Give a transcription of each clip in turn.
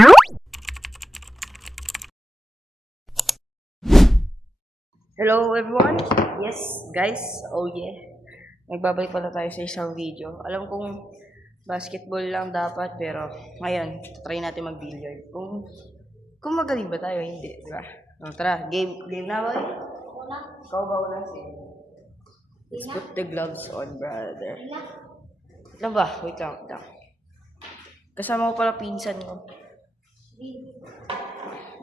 Hello everyone! Yes guys, oh yeah. Nagbabalik pala tayo sa isang video. Alam kong basketball lang dapat pero ngayon, try natin mag-billiard. Kung magaling ba tayo, hindi, di ba? Tara, game na ba? Una. Ikaw ba una? Sige. Let's put the gloves on, brother. Lang ba? Wait lang. Kasama ko pala pinsan ko.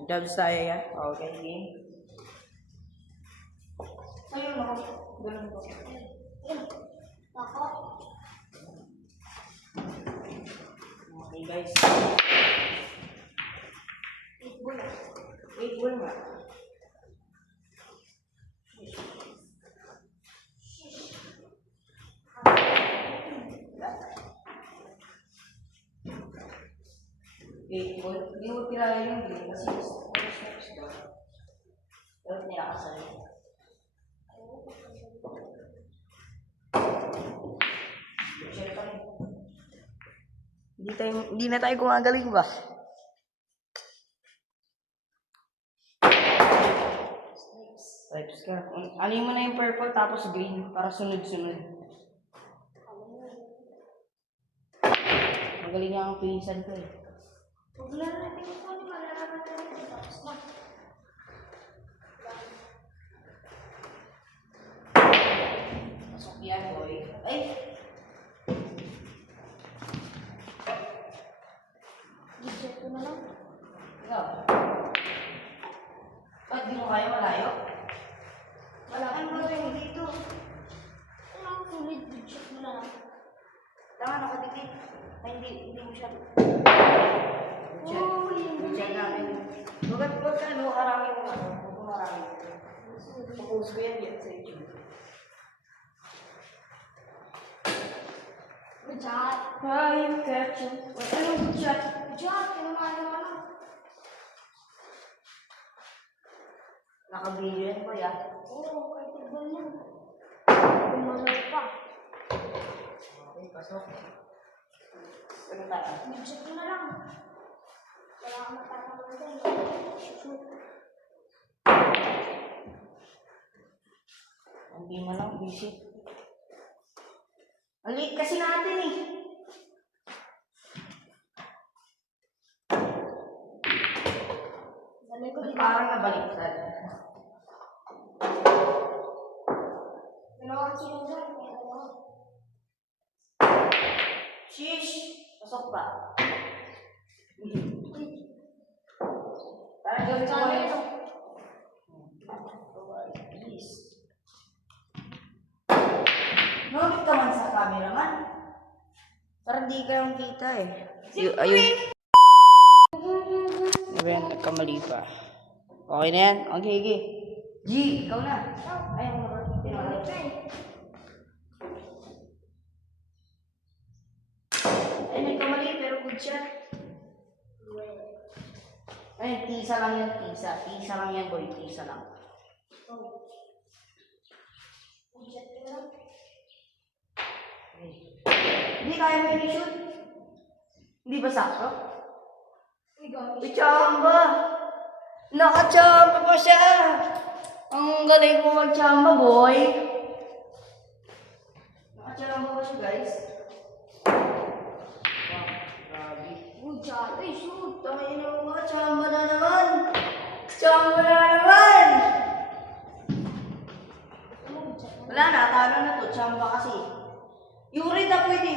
Gloves tayo yan. Okay, game. Ayun ako. Ganun ko. Ako. Okay guys. 8 ball. 8 ball nga. Hindi mo tira yung game kasi steps ko. Dapat niya kasali. Hindi na tayo gumagaling ba? Stripes ka. Alin mo na yung purple tapos green para sunod-sunod. Magaling nga ang pinsan ko eh. Huwag na natin ito ni malalaman natin. Tapos na. Pasok yan, boy. Ay! G-set ko na lang. Ikaw. Ba't di mo kaya malayo? Malaki mo rin dito. Ano sulit? G-set mo na lang. Tama, nakadikit. Ay, hindi mo siya. Oo, yun. Check namin. Huwag ka, no? Harangin mo. Huwag mo harangin. Suppose ko yan sa YouTube. Good job. I'm catching. Anong good shot? Good job. Kinamahan mo na. Nakabili yan ko, ya. Oo, kahit ibang yan. Gumalaw pa. Okay, pasok. Ano tayo? G-set mo na lang. Wala kang matatanong din. Shoot. Hindi mo lang, busy. Ang liit kasi natin eh. Galing ko Ba't dito. parang nabaliktad? Dalawa ang sinundan. Kaya dalawa. Shish! Pasok pa. Parang gawin ko Sana ngayon. ito. Please. Nolip ka man sa cameraman. Parang di ka yung kita eh. Ayun. Ayan, nagkamali pa. Okay na yan? Okay, okay. G, ikaw na. Ayaw mo na. Balik na eh. Ay, nagkamali pero good shot. Ay, tisa lang yan, tisa. Tisa lang yan, boy. Tisa lang. G-set ko na lang. Hindi kaya mo yung shoot. Hindi ba sakto? Uy, gamit. Uy, chamba! Nakachamba pa siya! Ang galing mo mag-chamba, boy! Nakachamba pa siya, guys. Wow, grabe. Good job. Uy, shoot. Tayo na mo, chamba na naman! Chamba na naman! Ano, g-set mo? Wala na, talo na to. Chamba kasi. Yung red na pwede.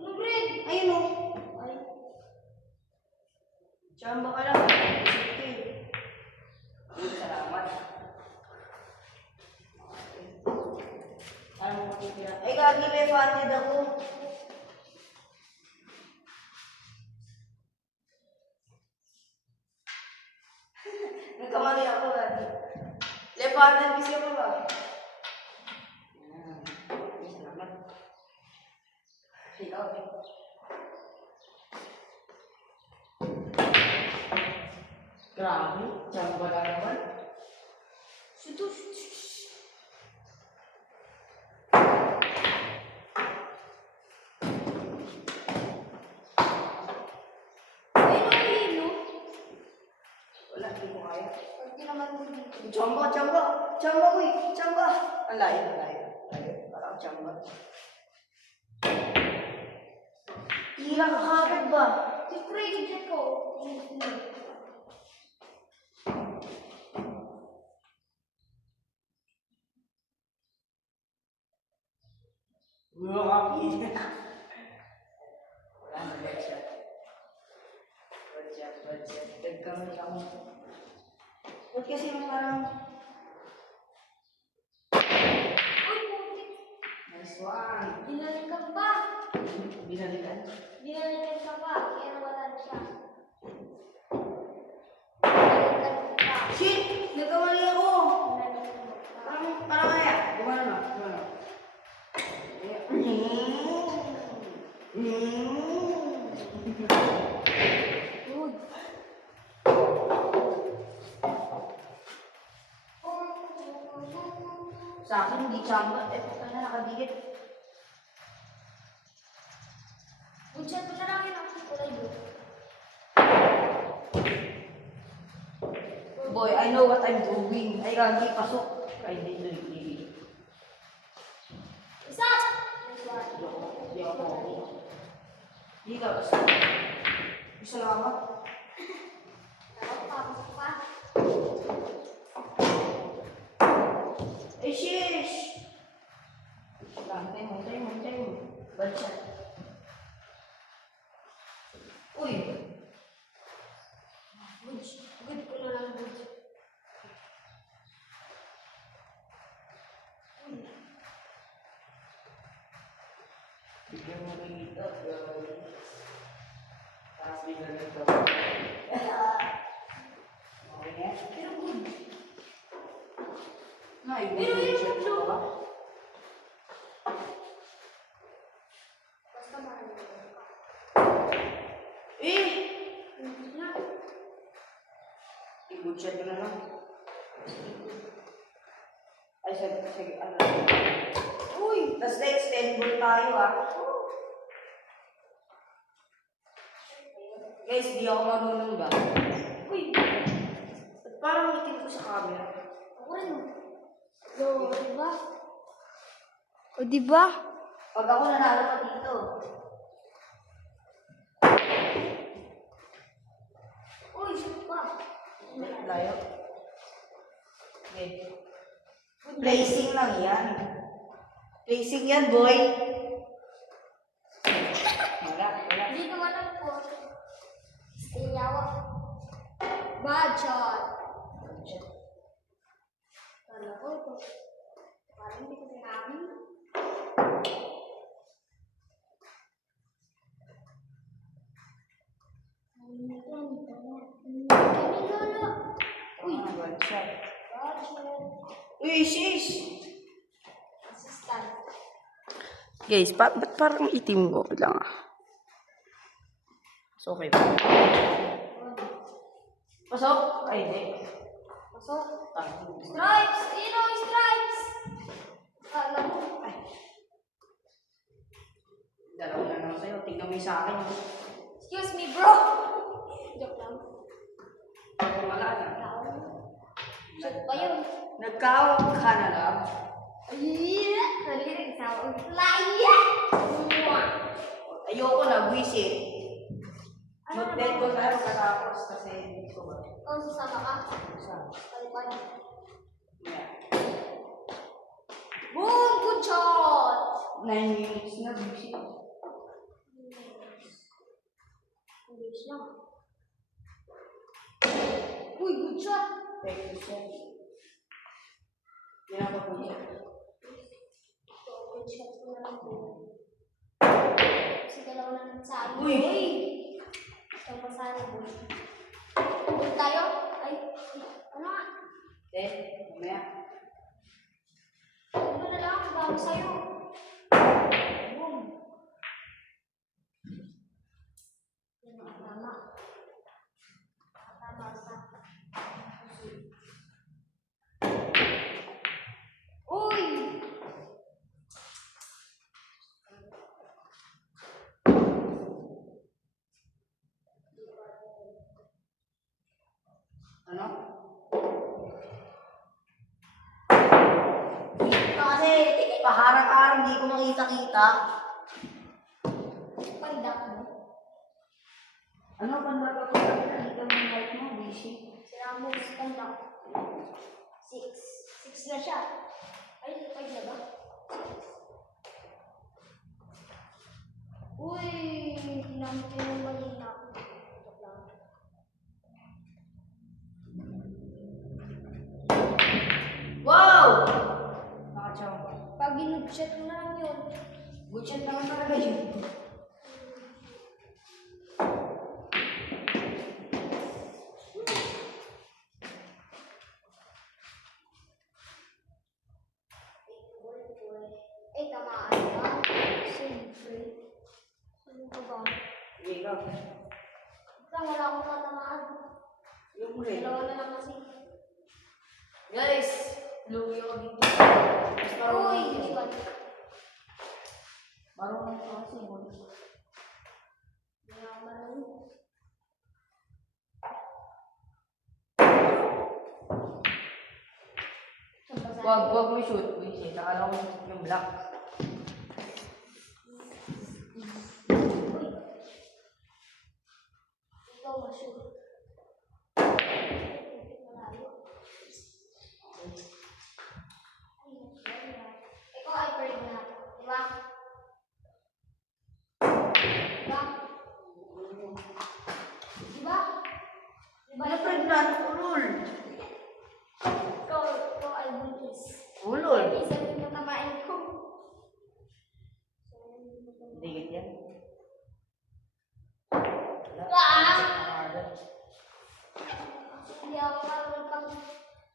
Ano, Brad? Ayun o. Ay. Chamba ka lang. Sige. Salamat. Ano mo titira? Ay, gagi, may funded ako. Nagkamali ako, gagi. Left-handed kasi ako ba? Salamat. Ikaw, okay. Grabe, chamba na naman. Shoot. Ayun, kaya. Hindi naman mo dito. Chamba, chamba! Chamba, uy! Chamba! Ang layo, ang layo. Layo, parang chamba. Tira ka kagad ba? Siyempre, gadget ko. Ulo ka, Pina. Wala na, bad shot. Bad shot, bad shot. Nagkamali ako. Ba't kasi parang... Uy, putik. Nice one. Binalik ka pa. Binalikan. Binalik ka pa. Kaya nawalan siya. Binalikan ka pa. Shit! Nagkamali ako! Binalik ka pa. Parang kaya. Gumano na, gumano. Good. Sa akin, hindi chamba. Eh, puta na, nakadikit. Good shot mo na lang yun. Ang kulay blue. Boy, I know what I'm doing. Ay, gagi, pasok. Ay, hindi. Isa! Nice one. Hindi ako. Hindi ka, basta. Salamat. Tawag pa. Pasok pa. Eh, shish! Hintay mo. Bad shot. Uy! Good. Good ko na lang. Good. Uy. Bigyan mo rin ito. Tapos bigyan ito. Okay na? Pero good. Pero yung blue. Basta marunong ka. Eh! Hindi na. I-good shot mo na lang. Ay, sige, ano. Uy! Tapos next, 10 ball tayo ah. Guys, di ako marunong ba? Uy. Ba't parang itim ko sa camera? Ako rin. So, diba? O, diba? Pag ako nanalo pa dito. Uy, shoot pa. Layo. Okay. Placing lang yan. Placing yan, boy. Wala. Hindi ko alam po. Stay yawa. Bad shot. Kala ko ito. Parang hindi ko sinabi. Uy. Bad shot. Bad shot. Uy, shish! Assistant. Guys, ba't parang itim ko lang ah? So, okay ba? Pasok? Ay, hindi. Pasok. Tango. Stripes! Yun o, stripes! Alam mo. Ay. Dalawa na lang sa'yo. Tignan mo yung sa akin. Excuse me, bro! Joke lang. Wala na. Shoot pa yun. Nagkawag ka na lang. Ay! Narinig sa ako. Laya! Ayoko na, buwisit. Ano na Mag-dead ba? ko tayo katapos kasi hindi ko ba? Oh, sasama ka? Saan? Palipad. Yeah. Boom! Good shot! 9 minutes na, buwisit. English lang. Uy, good shot! Thank you, sir. Yan ako po siya. So, good shot ko na lang po. Kasi dalawa na lang sa akin. Uy! Ito pa sana, boy. Uy, tayo? Ay, ano nga? Mamaya. Ano na lang? Bago sa'yo. Boom. Yan ang tama. Tama sa. Uy! Ano? Kaharang-harang, di ko makita-kita. Pandak mo. Ano, pandak ako sa ikaw ng light mo, busy. Sira mo sa pandak. 6. 6 na siya. Ay, 5 na ba? Uy, hinamit ko yung malina. Ito lang. Wow! Nakachamba. Pag ginudchat mo na lang yun. Good shot naman talaga yun. Eh, tamaan ba? Siyempre. Ano ka ba? Sige, ikaw. Wala akong tatamaan. Yung huli. Dalawa na lang kasi. Guys, lugi ako dito. Mas marunong Uy, ako. hindi ba? Marunong ako kasi. Hindi na ako marunong. Wag mo shoot. Busy. Nakala ko yung black. Ikaw ma-shoot. Malayo. Ikaw ay bird na. Di ba? Di ba? Di ba? Di ba? Ano pregnant? Ulol. Ikaw ay buntis. Ulol. Isa din matamain ko. Digit yan. Ah! Hindi ako marunong pang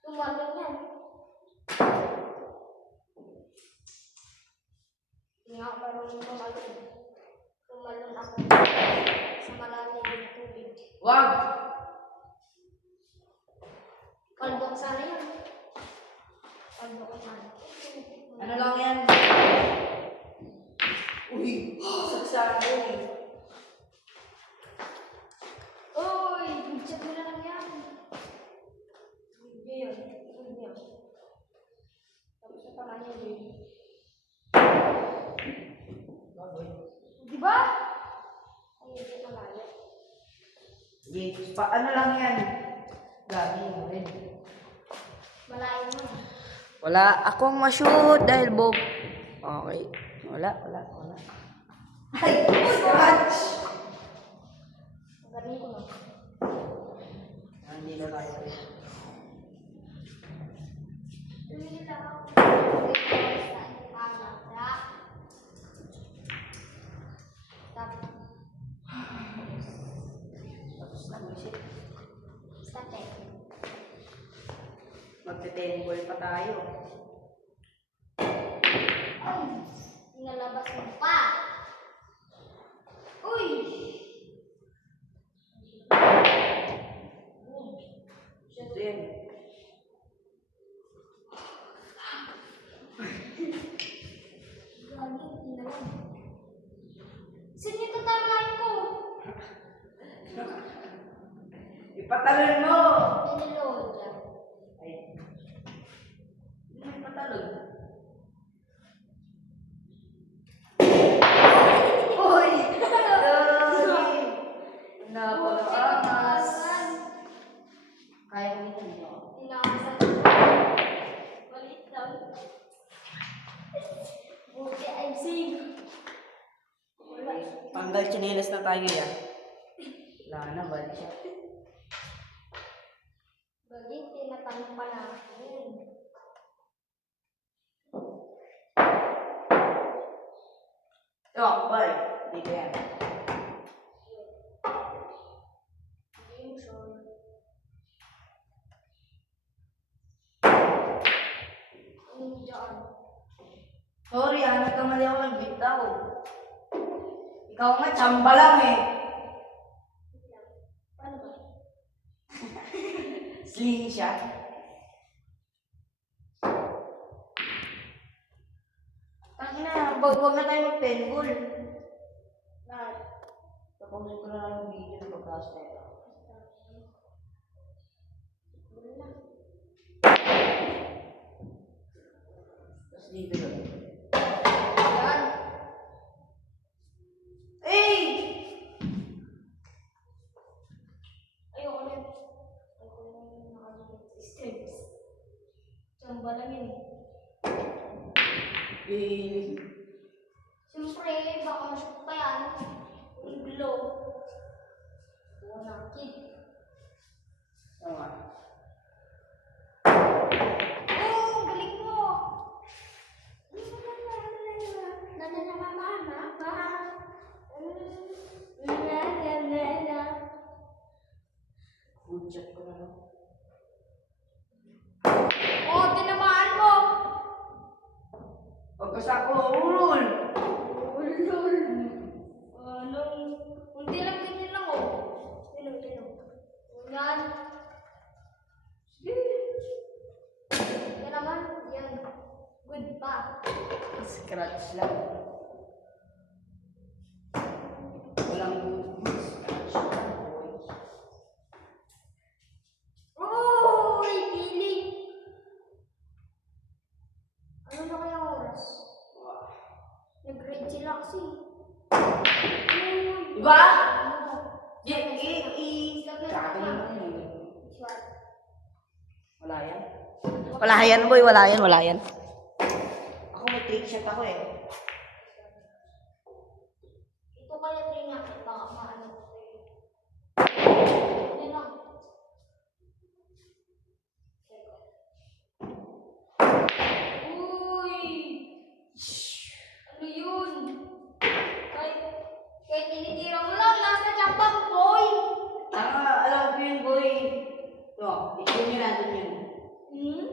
tumalon yan. Hindi ako marunong tumalon. Tumalon ako sa malalim ng tubig. Wag! Kalbo ko sana yun. Kalbo ko sana. Ano lang yan? Uy! Saksahan ko eh. Uy! Bidget mo na lang yan. Video yun. Video. Tapos na tama niya yun. Baboy. Di ba? Ay, hindi malayo. Sige, ano lang yan? Gabi mo rin. Malayo mo. Wala akong ma-shoot dahil Bob. Okay. Wala. Ay! Scratch! Galing ko na. Nandito tayo. Tumingin lang ako. Tapos na, buisit. Stop it. Magte-tenball pa tayo. Ay! Pinalabas mo pa! Uy! Ito yan. Gagi, pinalam. Saan yung tatamain ko? Ipatalon mo! Pinilawag lang. Ay. Hindi mo ipatalon. Uy! Gagi! Napakaangas. Kaya ko ito nyo. Tinakasan. Balit daw. Buti ay save. Tanggal chinelas na tayo yan. Wala na, balik siya. Balit, tinatanong pa natin. Oh, boy. Dito yan. Game show. Ano dyan? Sorry, nagkamali ako nagbitaw. Ikaw nga, tsamba lang eh. Paano ba? Slingshot. Tangina, wag na tayo mag-penball. Tapusin ko na lang yung video ng pagkakas na ito. Tapos dito yun. ba lang yun? Eh, Siyempre, baka masuk pa yan. Yung glow. Wala, kid. tama. Oh, galing mo! Good job ko na, no? Oh, tinamaan mo! Pagkasa ko, ulol! Ulol! Unti lang, ganyan lang, oh. Tino. Yan. Yan naman, yan. Good pa. Scratch lang. Walang good. Scratch lang, boy. Oh, feeling. Ano na kaya oras? Wow. Nag-grade sila kasi. Diba? Kaka naman yun. Wala yan. Wala yan, boy. Wala yan. Ako may trick shot ako eh. Ito kaya try natin, baka maano ko sa'yo. Yan lang. Uy! Ano yun? Kahit tinitira mo lang, nasa tsamba ko, boy! Tama, alam ko yun, boy. Ito, ikaw nyo natin yun. Hmm?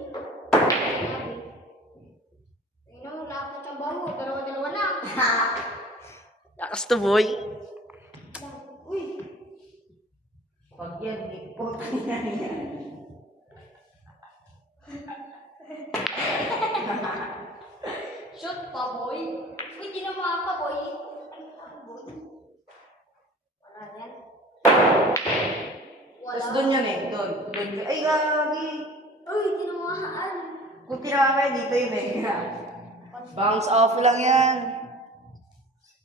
Tingnan mo, lahat na tsamba mo. Dalawa-dalawa na. Lakas to, boy. Uy! Pag yan, ipot na yan. Shoot pa, boy. Uy, ginawa pa, boy. Ay, boy. Wala yan. Tapos doon yan eh, doon. Ay, gagi. Uy, tinamaan. Kung tinawa kayo, dito yun eh. Bounce off lang yan.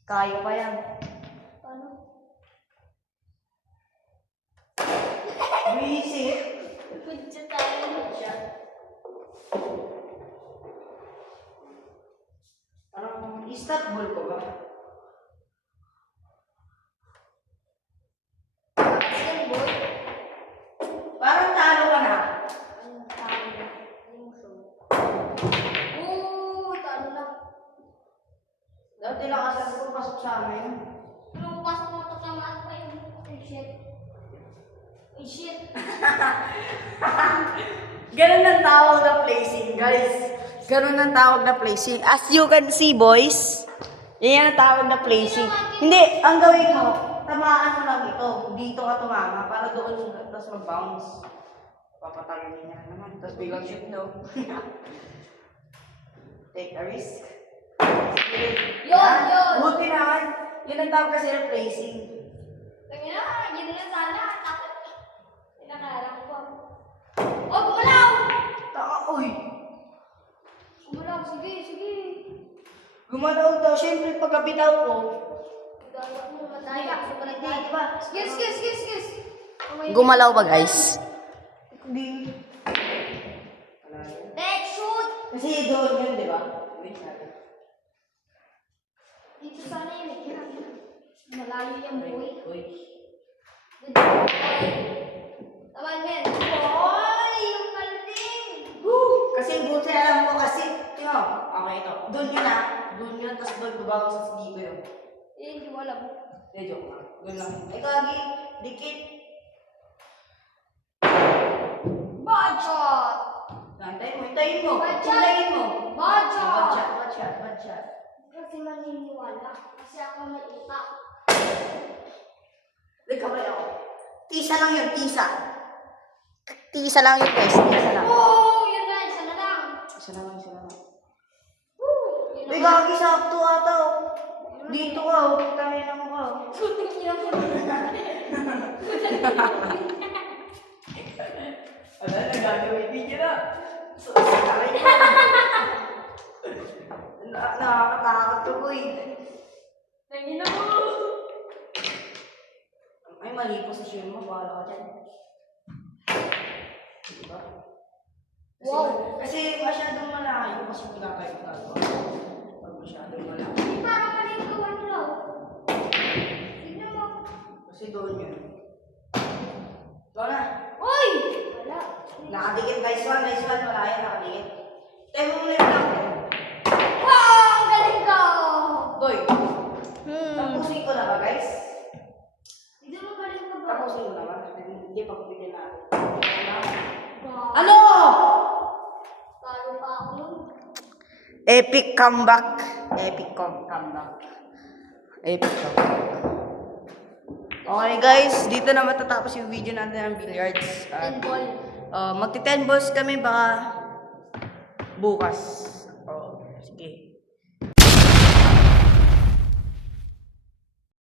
Kaya pa yan. Paano? Visit. Kutsa tayo. Parang stop ball ko ba? Yan, boy. Parang talo ka na. Ano tayo? Talo lang. Dati lakasan ko pasok sa amin. Ano pasok mo ito tamaan pa yun? Ay, shit. Ay, shit. Ganun ang tawag na placing, guys. Ganun ang tawag na placing. As you can see, boys, yan ang tawag na placing. Hindi, ang gawin mo, tamaan mo lang ito. Dito ka tumama para doon, tapos mag-bounce. Papatayin niya naman, tapos biglang shoot, no? Take a risk. Yun! Buti naman. Yun ang tawag kasi ng placing. Tingnan na, yun na sana. Takot. Pinakalang ko. Oh, gumalaw! Uy! Gumalaw, sige. Gumalaw daw, syempre pagkabitaw ko. Daya mo, madaya. Sobrang Hindi, daya. diba? Skis. Gumalaw ba, guys? Hindi. Tek, shoot! Kasi doon yun, di ba? Wait natin. Dito sana yun eh. Malayo yung boy. Uy. Taman men. Boy! Yung galing! Woo! Kasi buti alam mo kasi, yun, okay ito. Doon yun ah. Doon yun, tapos doon babago sa dito yun. Hindi ko alam. Joke lang. Doon lang. Ay, kagi, dikit. Bad shot! Hintayin mo. Bad shot! Hintayin mo. Bad shot! Bad shot. Kasi maniniwala. Kasi ako may itak. Nagkamali ako. Tisa lang yun, tisa. Tisa lang yun, guys. Tisa lang. Oh! Yun na, isa na lang. Isa lang. Woo! Yun Uy, naman. gagi, sakto ata. Oh. Dito ka, oh. Tayo lang ka. Wala na, gagawin din nyo na. So, sakay ko. Nakakatakot ko, boy. Nangina mo! Ay, mali po sa shoe mo. Bahala ka dyan. Diba? Wow. Kasi masyadong malayo kasi pinapaitan ko. Pag masyadong malayo. Hindi parang maling gawan nyo. Tignan mo. Kasi doon yun. Ito na. Uy! Wala. Nakadikit, nice one, wala yan, nakadikit. Tayo mo muna yung lang. Wow! Ang galing ko! Boy, tapusin ko na ba guys? Hindi mo galing ka ba? Tapusin ko na ba? Hindi, pagbigyan natin. Wow. Ano? Talo pa ako nun. Epic comeback. Epic comeback. Epic comeback. Okay guys, dito na matatapos yung video natin ng billiards. And ball. Magti 10 balls kami baka bukas.